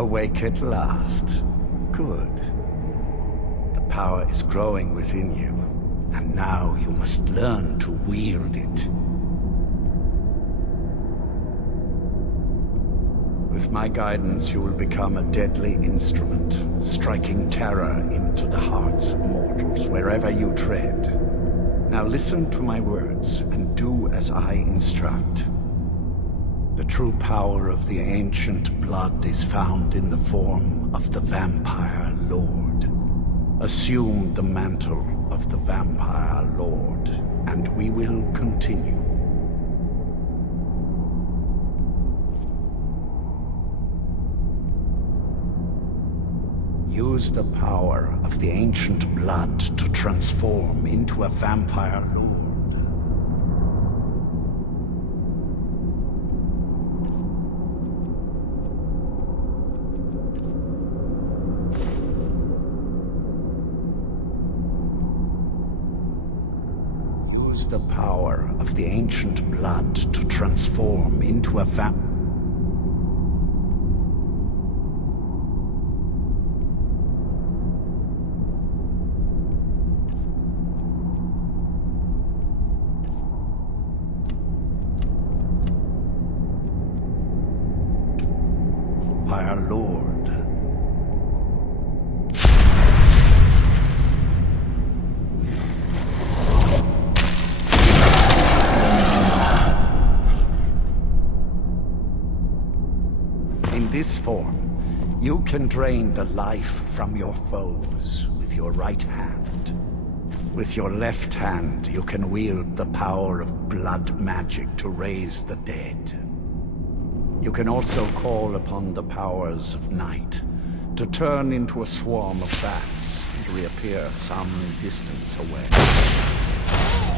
Awake at last. Good. The power is growing within you, and now you must learn to wield it. With my guidance, you will become a deadly instrument, striking terror into the hearts of mortals wherever you tread. Now listen to my words and do as I instruct. The true power of the ancient blood is found in the form of the Vampire Lord. Assume the mantle of the Vampire Lord, and we will continue. Use the power of the ancient blood to transform into a Vampire Lord. Use the power of the ancient blood to transform into a Vampire Lord. In this form, you can drain the life from your foes with your right hand. With your left hand, you can wield the power of blood magic to raise the dead. You can also call upon the powers of night to turn into a swarm of bats and reappear some distance away.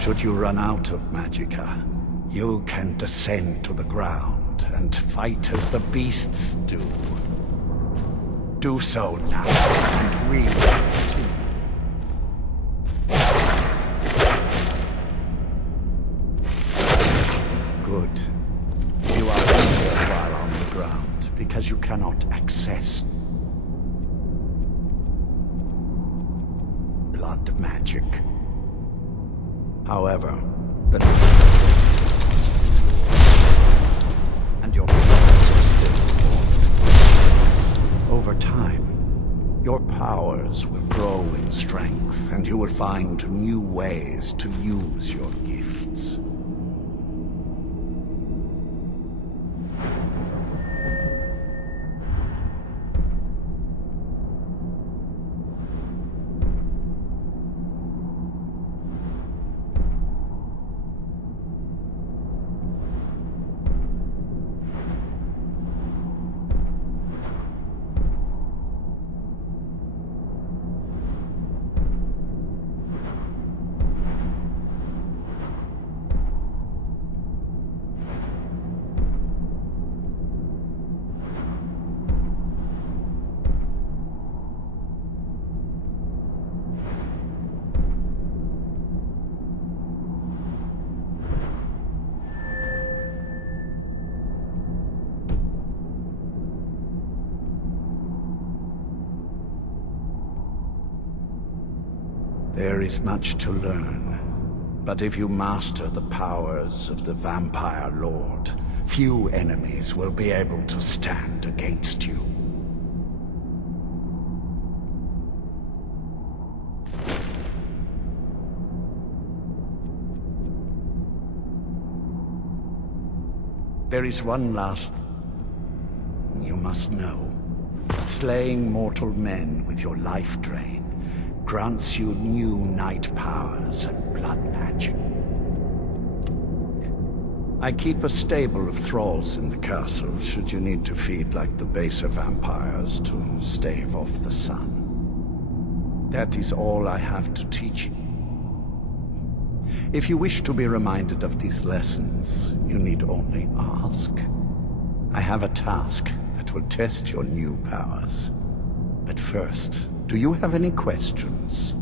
Should you run out of magicka, you can descend to the ground and fight as the beasts do. Do so now, and we will continue. Good. You are injured while on the ground, because you cannot access blood magic. However, the and your powers are still formed. Over time, your powers will grow in strength, and you will find new ways to use your gifts. There is much to learn, but if you master the powers of the Vampire Lord, few enemies will be able to stand against you. There is one last thing you must know. Slaying mortal men with your life drain grants you new night powers and blood magic. I keep a stable of thralls in the castle, should you need to feed like the baser vampires to stave off the sun. That is all I have to teach you. If you wish to be reminded of these lessons, you need only ask. I have a task that will test your new powers. But first, do you have any questions?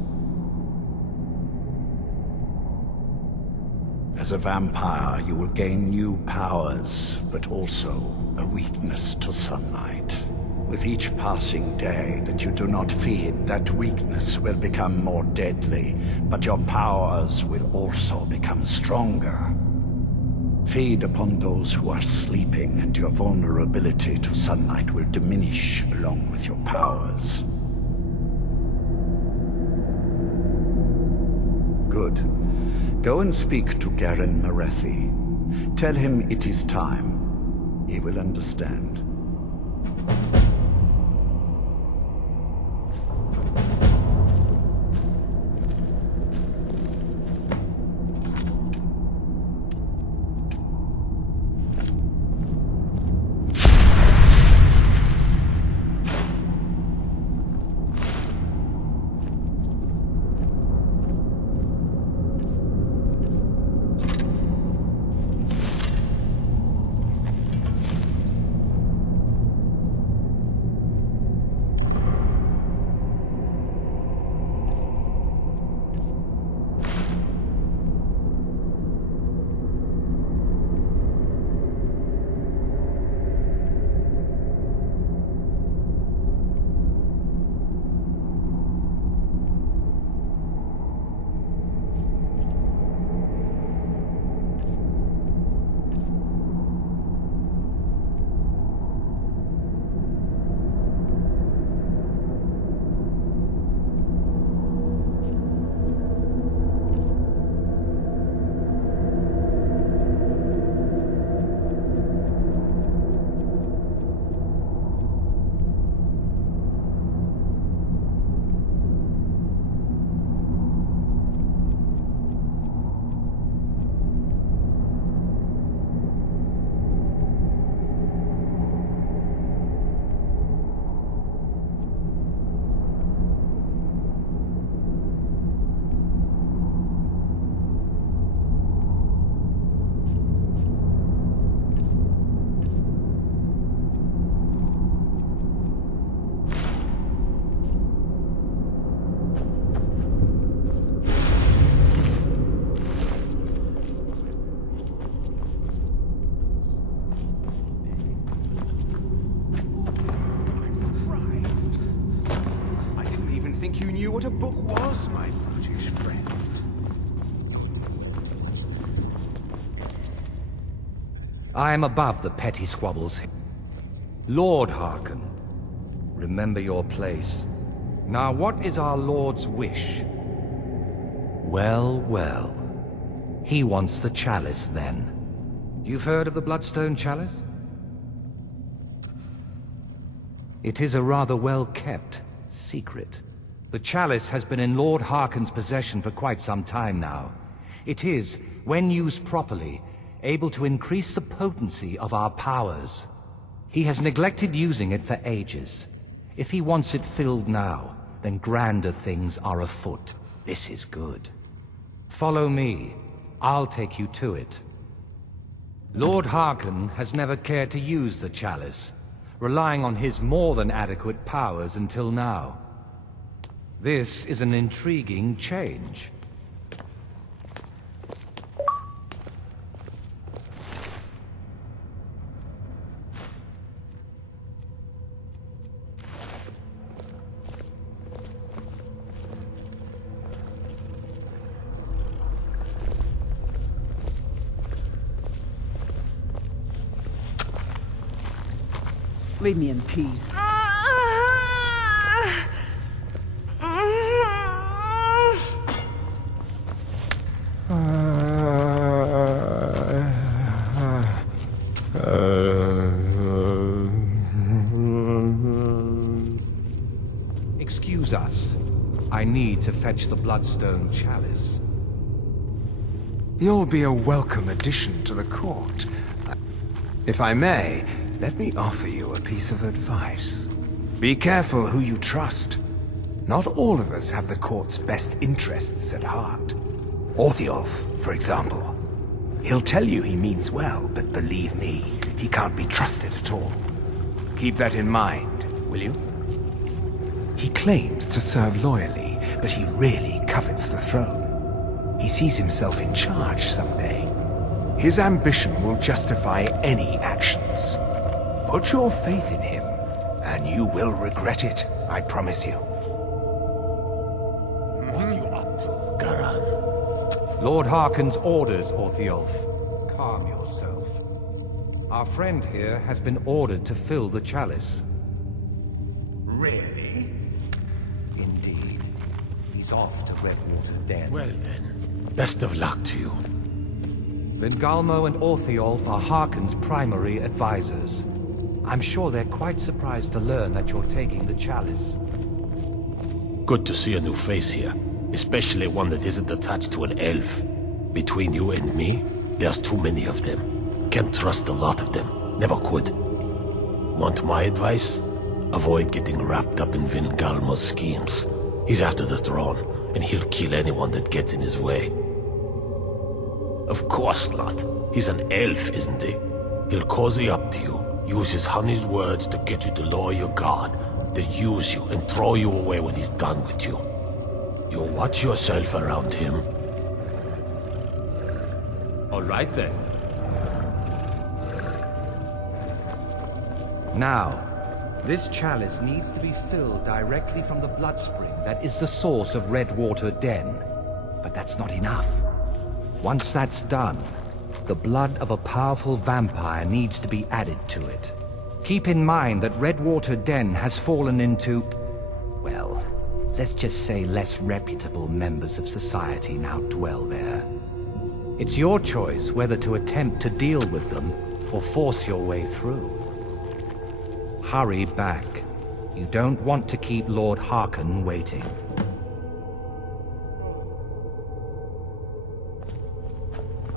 As a vampire, you will gain new powers, but also a weakness to sunlight. With each passing day that you do not feed, that weakness will become more deadly, but your powers will also become stronger. Feed upon those who are sleeping, and your vulnerability to sunlight will diminish along with your powers. Good. Go and speak to Garen Marethi. Tell him it is time. He will understand. You knew what a book was, my brutish friend. I am above the petty squabbles. Lord Harkon, remember your place. Now what is our Lord's wish? Well, well. He wants the chalice, then. You've heard of the Bloodstone Chalice? It is a rather well-kept secret. The chalice has been in Lord Harkon's possession for quite some time now. It is, when used properly, able to increase the potency of our powers. He has neglected using it for ages. If he wants it filled now, then grander things are afoot. This is good. Follow me. I'll take you to it. Lord Harkon has never cared to use the chalice, relying on his more than adequate powers until now. This is an intriguing change. Leave me in peace. Excuse us. I need to fetch the Bloodstone Chalice. You'll be a welcome addition to the court. If I may, let me offer you a piece of advice. Be careful who you trust. Not all of us have the court's best interests at heart. Orthiolf, for example. He'll tell you he means well, but believe me, he can't be trusted at all. Keep that in mind, will you? He claims to serve loyally, but he really covets the throne. He sees himself in charge someday. His ambition will justify any actions. Put your faith in him, and and you will regret it, I promise you. What are you up to, Garan? Lord Harkon's orders, Orthiolf. Calm yourself. Our friend here has been ordered to fill the chalice. Really? Indeed. He's off to Redwater Den. Well then, best of luck to you. Vingalmo and Orthiolf are Harkon's primary advisors. I'm sure they're quite surprised to learn that you're taking the chalice. Good to see a new face here, especially one that isn't attached to an elf. Between you and me, there's too many of them. Can't trust a lot of them. Never could. Want my advice? Avoid getting wrapped up in Vingalmo's schemes. He's after the throne, and he'll kill anyone that gets in his way. Of course not. He's an elf, isn't he? He'll cozy up to you, use his honeyed words to get you to lower your guard, then use you and throw you away when he's done with you. You watch yourself around him. All right then. Now, this chalice needs to be filled directly from the blood spring that is the source of Redwater Den. But that's not enough. Once that's done, the blood of a powerful vampire needs to be added to it. Keep in mind that Redwater Den has fallen into, well, let's just say less reputable members of society now dwell there. It's your choice whether to attempt to deal with them or force your way through. Hurry back. You don't want to keep Lord Harkon waiting.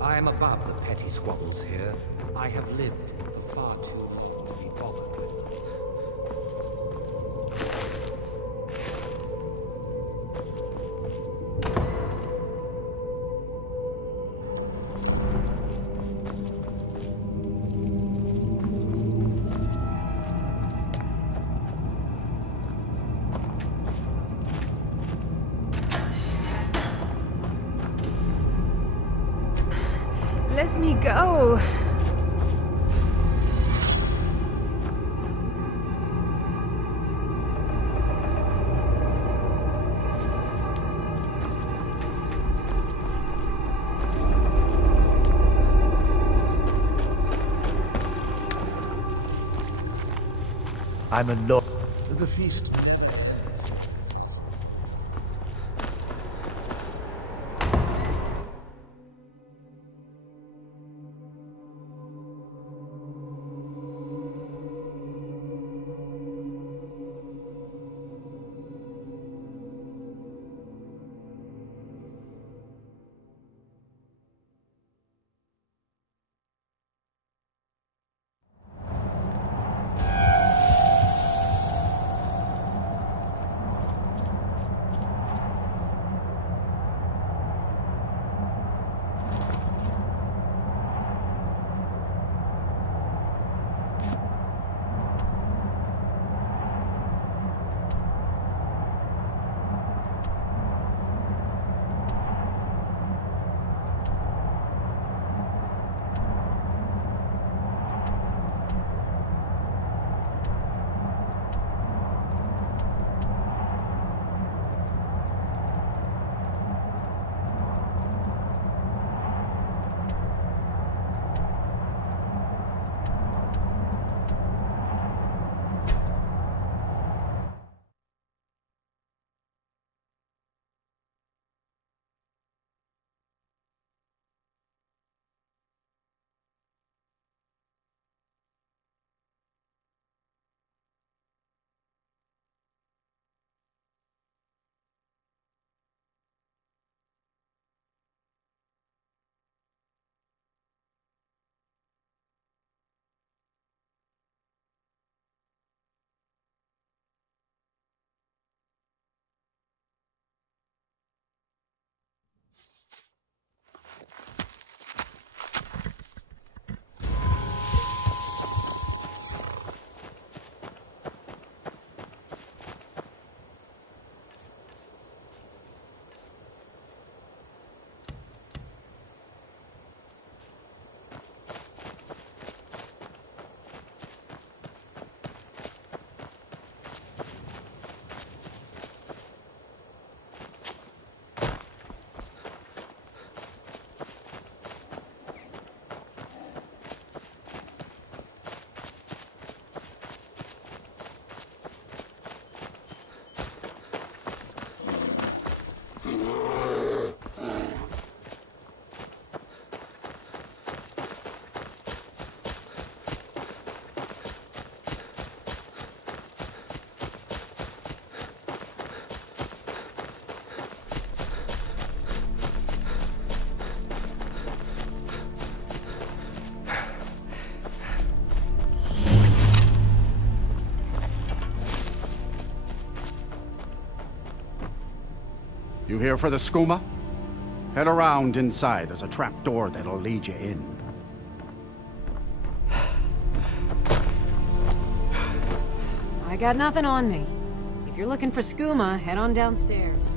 I am above the petty squabbles here. I have lived for far too long to be bothered with them. Let me go. I'm a lord of the feast. You here for the skooma? Head around inside. There's a trap door that'll lead you in. I got nothing on me. If you're looking for skooma, head on downstairs.